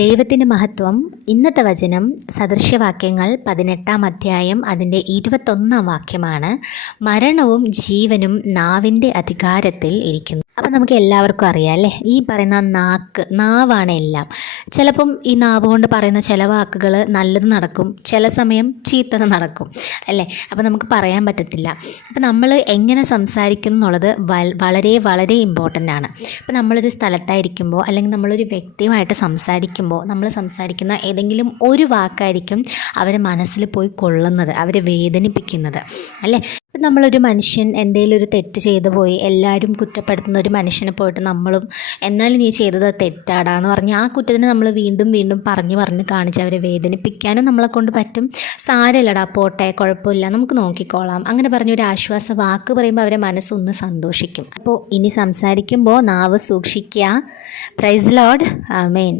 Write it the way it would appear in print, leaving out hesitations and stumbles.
ദൈവത്തിൻ്റെ മഹത്വം. ഇന്നത്തെ വചനം സദൃശ്യവാക്യങ്ങൾ 18-ാം അധ്യായം അതിൻ്റെ 21-ാം വാക്യമാണ്. മരണവും ജീവനും നാവിൻ്റെ അധികാരത്തിൽ ഇരിക്കുന്നു. അപ്പം നമുക്ക് എല്ലാവർക്കും അറിയാം അല്ലേ, ഈ പറയുന്ന നാവാണ് എല്ലാം. ചിലപ്പം ഈ നാവ് കൊണ്ട് പറയുന്ന ചില വാക്കുകൾ നല്ലത് നടക്കും, ചില സമയം ചീത്തത് നടക്കും അല്ലേ. അപ്പം നമുക്ക് പറയാൻ പറ്റത്തില്ല. അപ്പം നമ്മൾ എങ്ങനെ സംസാരിക്കുന്നു എന്നുള്ളത് വളരെ വളരെ ഇമ്പോർട്ടൻ്റ് ആണ്. അപ്പം നമ്മളൊരു സ്ഥലത്തായിരിക്കുമ്പോൾ അല്ലെങ്കിൽ നമ്മളൊരു വ്യക്തിയുമായിട്ട് സംസാരിക്കുമ്പോൾ നമ്മൾ സംസാരിക്കുന്ന ഏതെങ്കിലും ഒരു വാക്കായിരിക്കും അവരെ മനസ്സിൽ പോയി കൊള്ളുന്നത്, അവരെ വേദനിപ്പിക്കുന്നത് അല്ലേ. ഇപ്പം നമ്മളൊരു മനുഷ്യൻ എന്തെങ്കിലും ഒരു തെറ്റ് ചെയ്തു പോയി എല്ലാവരും കുറ്റപ്പെടുത്തുന്ന ഒരു മനുഷ്യനെ പോയിട്ട് നമ്മളും എന്നാലും നീ ചെയ്തത് തെറ്റാടാന്ന് പറഞ്ഞ് ആ കുറ്റത്തിനെ നമ്മൾ വീണ്ടും വീണ്ടും പറഞ്ഞ് കാണിച്ച് അവരെ വേദനിപ്പിക്കാനും നമ്മളെ കൊണ്ട് പറ്റും. സാരമില്ലടാ പോട്ടെ, കുഴപ്പമില്ല, നമുക്ക് നോക്കിക്കോളാം, അങ്ങനെ പറഞ്ഞൊരു ആശ്വാസ വാക്ക് പറയുമ്പോൾ അവരെ മനസ്സൊന്ന് സന്തോഷിക്കും. അപ്പോൾ ഇനി സംസാരിക്കുമ്പോൾ നാവ് സൂക്ഷിക്കുക. Praise the Lord. ആമേൻ.